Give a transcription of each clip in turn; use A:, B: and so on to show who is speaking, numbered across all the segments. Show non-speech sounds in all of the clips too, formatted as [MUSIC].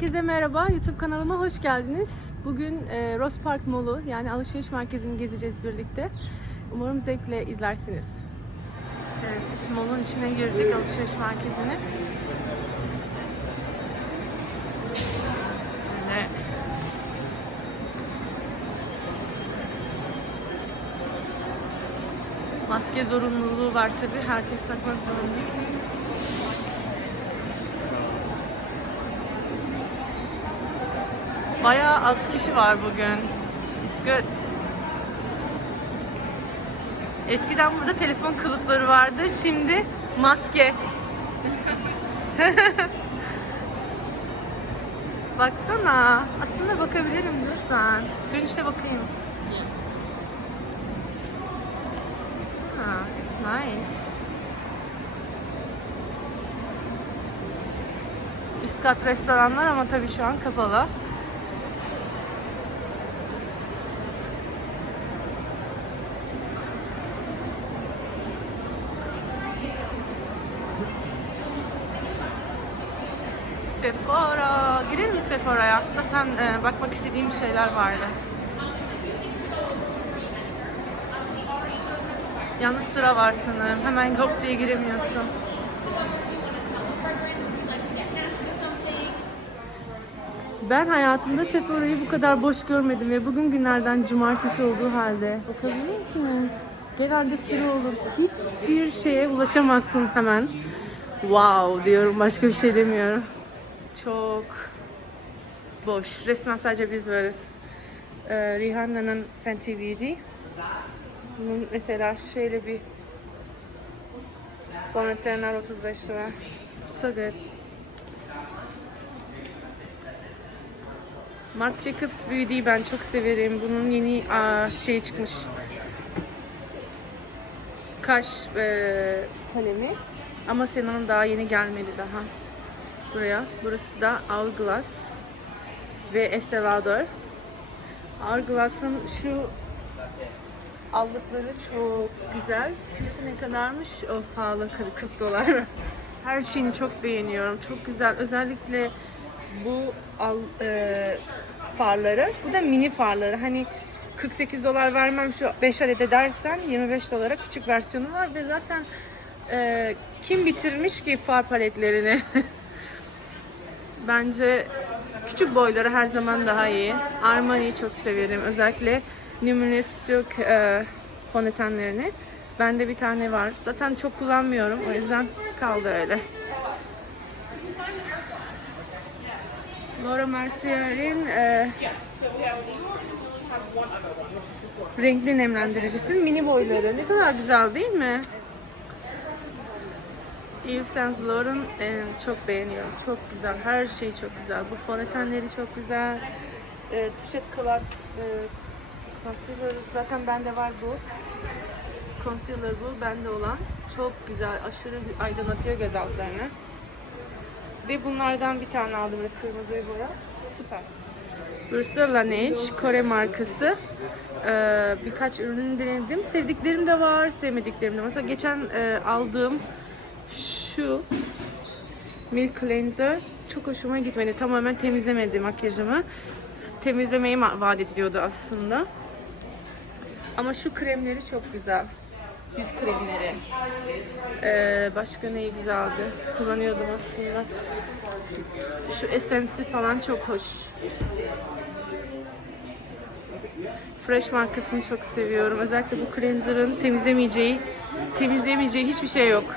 A: Herkese merhaba, YouTube kanalıma hoş geldiniz. Bugün e, Rose Park Mall'u yani alışveriş merkezini gezeceğiz birlikte. Umarım zevkle izlersiniz. Evet, mall'un içine girdik alışveriş merkezine. Maske zorunluluğu var tabi. Herkes takmak zorunda. Bayağı az kişi var bugün. It's good. Eskiden burada telefon kılıfları vardı. Şimdi maske. [LAUGHS] Baksana. Aslında bakabilirim. Dur ben. Dönüşte bakayım. Ha, it's nice. Üst kat restoranlar ama tabii şu an kapalı. Sephora'ya? Zaten e, bakmak istediğim şeyler vardı. Yalnız sıra var sanırım. Hemen hop diye giremiyorsun. Ben hayatımda Sephora'yı bu kadar boş görmedim ve bugün günlerden cumartesi olduğu halde. Bakabiliyor musunuz? Genelde sıra olur. Hiçbir şeye ulaşamazsın hemen. Wow diyorum başka bir şey demiyorum. Çok boş. Resmen sadece biz varız. Ee, Rihanna'nın Fenty Beauty. Bunun mesela şöyle bir Bonneterler 35 lira. So good. Marc Jacobs Beauty'yi ben çok severim. Bunun yeni aa, şey çıkmış. Kaş e, kalemi. Ama Sena'nın daha yeni gelmedi daha. Buraya. Burası da Hourglass ve Estee Lauder. Hourglass'ın şu allıkları çok güzel. Fiyatı ne kadarmış? Oh pahalı 40 dolar. [LAUGHS] Her şeyini çok beğeniyorum. Çok güzel. Özellikle bu al, e, farları. Bu da mini farları. Hani 48 dolar vermem şu 5 adet edersen 25 dolara küçük versiyonu var ve zaten e, kim bitirmiş ki far paletlerini? [LAUGHS] Bence küçük boyları her zaman daha iyi. Armani'yi çok severim. Özellikle Numinous Silk e, fondötenlerini. Bende bir tane var. Zaten çok kullanmıyorum. O yüzden kaldı öyle. Laura Mercier'in e, renkli nemlendiricisi. Mini boyları. Ne kadar güzel değil mi? Yves Saint Laurent e, çok beğeniyorum. Çok güzel. Her şey çok güzel. Bu fondötenleri çok güzel. E, Touche Cloud e, concealer zaten bende var bu. Concealer bu. Bende olan. Çok güzel. Aşırı aydınlatıyor göz altlarını. Ve bunlardan bir tane aldım. Böyle kırmızı bir boya. Süper. Burası da Laneige. Kore markası. Ee, birkaç ürünü denedim. Sevdiklerim de var, sevmediklerim de var. Mesela geçen e, aldığım şu Milk Cleanser çok hoşuma gitmedi. Tamamen temizlemedi makyajımı. Temizlemeyi vaat ediyordu aslında. Ama şu kremleri çok güzel. Yüz kremleri. Ee, başka neyi güzeldi? Kullanıyordum aslında. Şu esensi falan çok hoş. Fresh markasını çok seviyorum. Özellikle bu cleanser'ın temizlemeyeceği, temizleyemeyeceği hiçbir şey yok.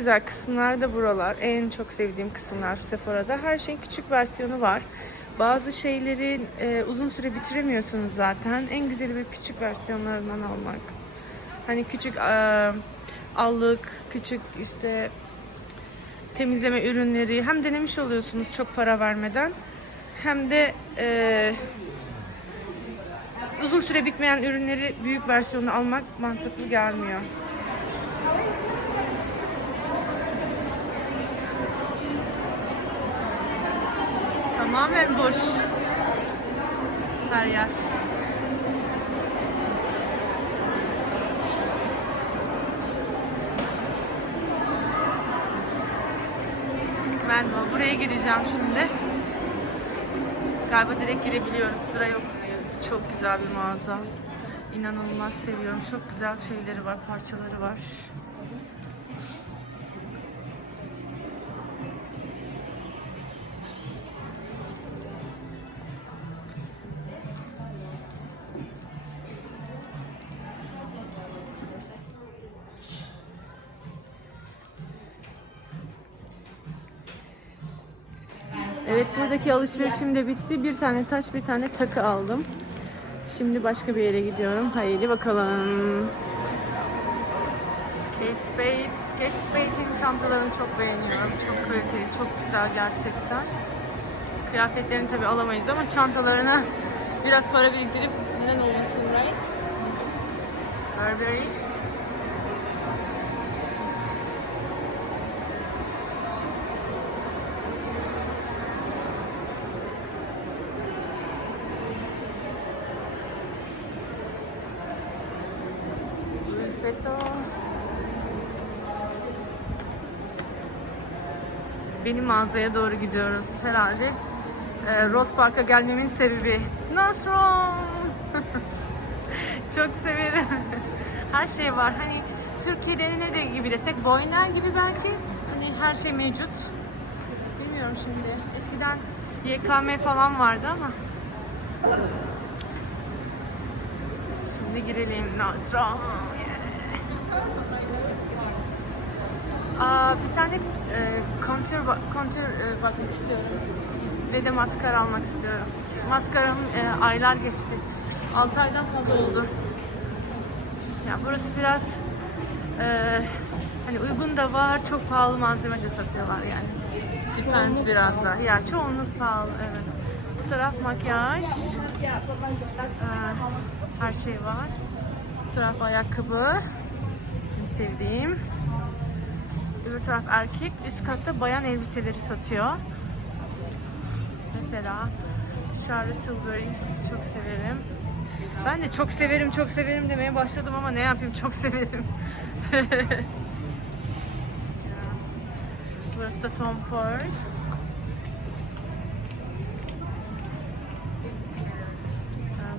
A: Güzel kısımlar da buralar. En çok sevdiğim kısımlar Sephora'da. Her şeyin küçük versiyonu var. Bazı şeyleri e, uzun süre bitiremiyorsunuz zaten. En güzeli bir küçük versiyonlarından almak. Hani küçük e, allık, küçük işte temizleme ürünleri hem denemiş oluyorsunuz çok para vermeden hem de e, uzun süre bitmeyen ürünleri büyük versiyonu almak mantıklı gelmiyor. Tamamen boş. Her yer. Ben buraya gireceğim şimdi. Galiba direkt girebiliyoruz. Sıra yok. Çok güzel bir mağaza. İnanılmaz seviyorum. Çok güzel şeyleri var, parçaları var. Evet buradaki alışverişim de bitti. Bir tane taş, bir tane takı aldım. Şimdi başka bir yere gidiyorum. Haydi bakalım. Kate Spade. Kate Spade'in çantalarını çok beğeniyorum. Çok kaliteli, çok güzel gerçekten. Kıyafetlerini tabi alamayız ama çantalarına biraz para biriktirip neden olmasın right? Burberry. Benim mağazaya doğru gidiyoruz herhalde. Ee, Rose Park'a gelmemin sebebi Nasron. [LAUGHS] Çok severim. Her şey var. Hani Türkiye'de ne de gibi desek Boyner gibi belki. Hani her şey mevcut. Bilmiyorum şimdi. Eskiden YKM falan vardı ama. Şimdi girelim Nasron. Aa, bir tane e, kontür, kontür e, bakmak istiyorum. Ve de maskara almak istiyorum. Maskaram e, aylar geçti. 6 aydan fazla oldu. Ya burası biraz e, hani uygun da var, çok pahalı malzeme de satıyorlar yani. Depends biraz da. Ya çoğunluk pahalı, evet. Bu taraf makyaj. Aa, her şey var. Bu taraf ayakkabı. Sevdiğim. Öbür taraf erkek. Üst katta bayan elbiseleri satıyor. Mesela Charlotte Tilbury çok severim. Ben de çok severim, çok severim demeye başladım ama ne yapayım çok severim. [LAUGHS] Burası da Tom Ford.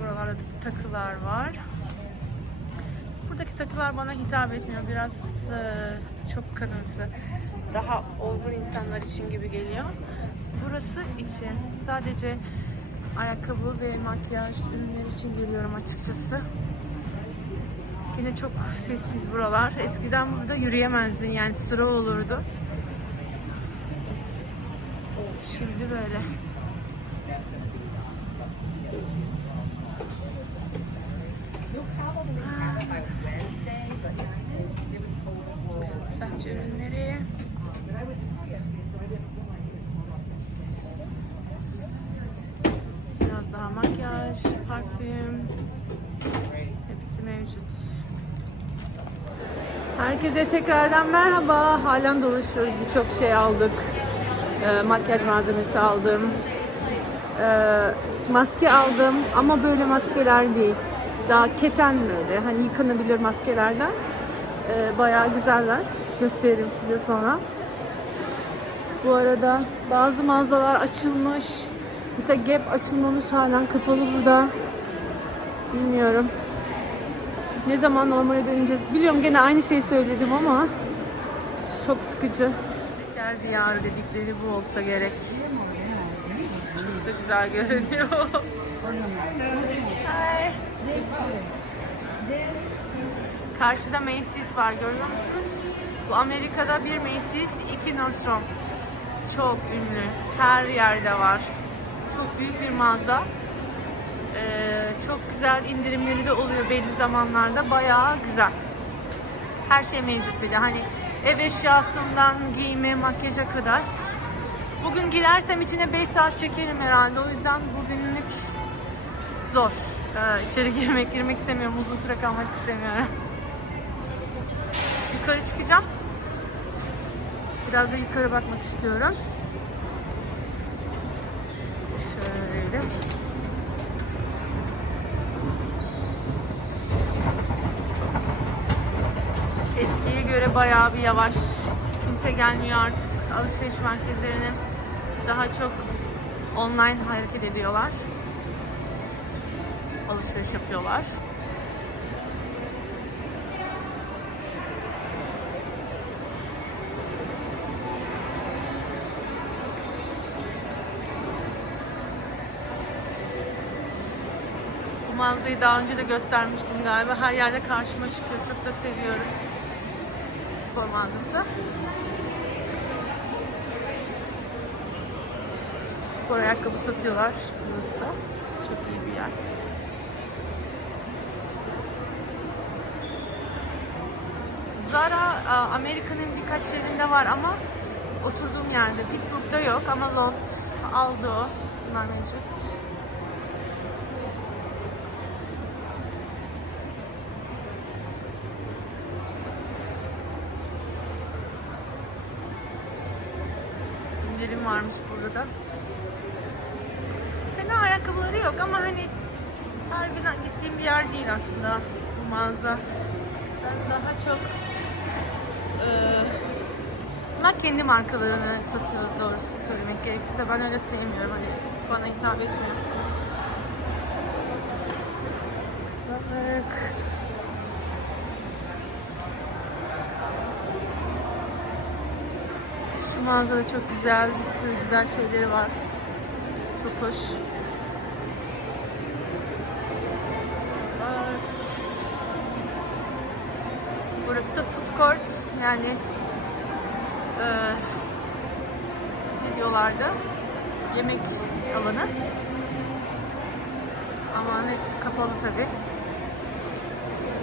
A: Buralarda takılar var. Takılar bana hitap etmiyor. Biraz e, çok kadınsı. Daha olgun insanlar için gibi geliyor. Burası için. Sadece ayakkabı ve makyaj ürünleri için geliyorum açıkçası. Yine çok sessiz buralar. Eskiden burada yürüyemezdin yani sıra olurdu. Şimdi böyle. Ürünleri. Biraz daha makyaj, parfüm. Hepsi mevcut. Herkese tekrardan merhaba. Halen dolaşıyoruz. Birçok şey aldık. Ee, makyaj malzemesi aldım. Ee, maske aldım ama böyle maskeler değil. Daha keten böyle. Hani yıkanabilir maskelerden. Ee, bayağı güzeller. Gösteririm size sonra. Bu arada bazı mağazalar açılmış. Mesela Gap açılmamış halen kapalı burada. Bilmiyorum. Ne zaman normale döneceğiz? Biliyorum gene aynı şeyi söyledim ama çok sıkıcı. Şeker diyarı dedikleri bu olsa gerek. Çok da güzel görünüyor. Karşıda Macy's var görüyor musunuz? Bu Amerika'da bir Macy's, iki Nordstrom. Çok ünlü. Her yerde var. Çok büyük bir mağaza. Ee, çok güzel indirimleri de oluyor belli zamanlarda. Bayağı güzel. Her şey mevcut bir de. Hani ev eşyasından giyime, makyaja kadar. Bugün girersem içine 5 saat çekerim herhalde. O yüzden bugünlük zor. Ee, içeri girmek, girmek istemiyorum. Uzun süre kalmak istemiyorum. Yukarı çıkacağım. Biraz da yukarı bakmak istiyorum. Şöyle. Eskiye göre bayağı bir yavaş. Kimse gelmiyor artık. Alışveriş merkezlerine daha çok online hareket ediyorlar. Alışveriş yapıyorlar. Bu manzarayı daha önce de göstermiştim galiba. Her yerde karşıma çıkıyor. Çok da seviyorum. Spor mağazası. Spor ayakkabı satıyorlar. Burası da. Çok iyi bir yer. Zara a, Amerika'nın birkaç yerinde var ama oturduğum yerde Pittsburgh'da yok ama Loft aldı o. Bunlar mevcut. Varmış burada da. Fena ayakkabıları yok ama hani her gün gittiğim bir yer değil aslında bu mağaza. Ben daha çok eee bunlar kendi markalarını satıyor doğrusu söylemek gerekirse. Ben öyle sevmiyorum hani bana hitap etmiyor. Şu manzara çok güzel, bir sürü güzel şeyleri var. Çok hoş. Burası da food court yani eee ne? Yemek alanı. Ama ne kapalı tabi.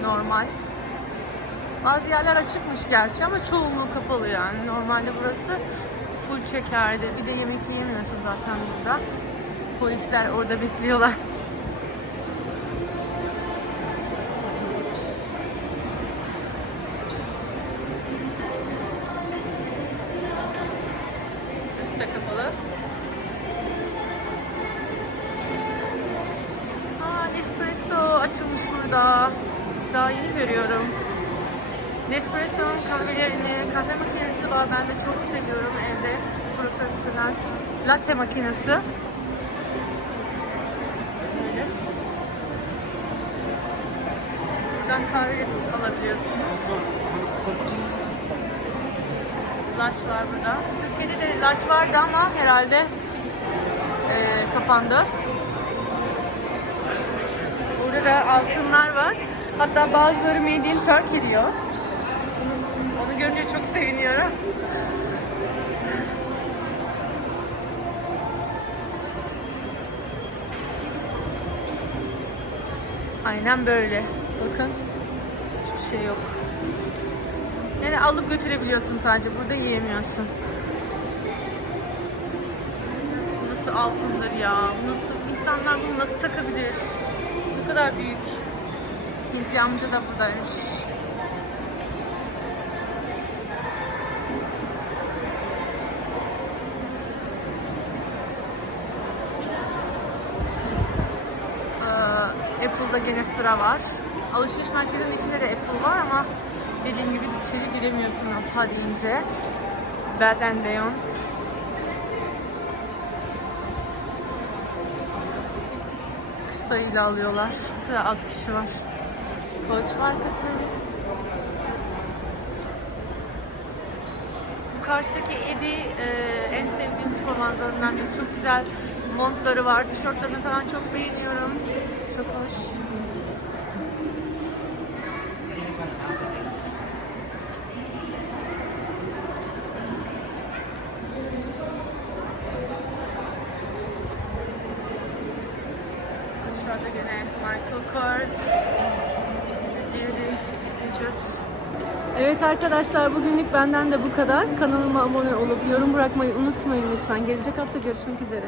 A: Normal. Bazı yerler açıkmış gerçi ama çoğunluğu kapalı yani. Normalde burası full çekerdi. Bir de yemek yiyemiyorsun zaten burada. Polisler orada bekliyorlar. De kapalı. Aa, Nespresso açılmış burada. Daha yeni görüyorum. Nespresso'nun kahvelerini, kahve makinesi var. Ben de çok seviyorum evde. Profesyonel latte makinesi. Böyle. Buradan kahve alabiliyorsunuz. Lush var burada. Türkiye'de de Lush vardı ama herhalde eee, kapandı. Burada da altınlar var. Hatta bazıları Made in Turkey diyor. Onu görünce çok seviniyorum. Aynen böyle. Bakın. Hiçbir şey yok. Yani alıp götürebiliyorsun sadece. Burada yiyemiyorsun. Bu nasıl altındır ya? Nasıl, insanlar bunu nasıl takabilir? Ne kadar büyük. Hintli amca da buradaymış. Ee, Apple'da gene sıra var. Alışveriş merkezinin içinde de Apple var ama dediğim gibi içeri giremiyorsun ha deyince. Bed and Beyond. Sayıyla alıyorlar. Kadar az kişi var. Coach markası. Bu karşıdaki Eddie e, en sevdiğim spor manzaralarından biri. Çok güzel montları var. Tişörtlerini falan çok beğeniyorum. Çok hoş. Aşağıda gene Evet arkadaşlar bugünlük benden de bu kadar. Kanalıma abone olup yorum bırakmayı unutmayın lütfen. Gelecek hafta görüşmek üzere.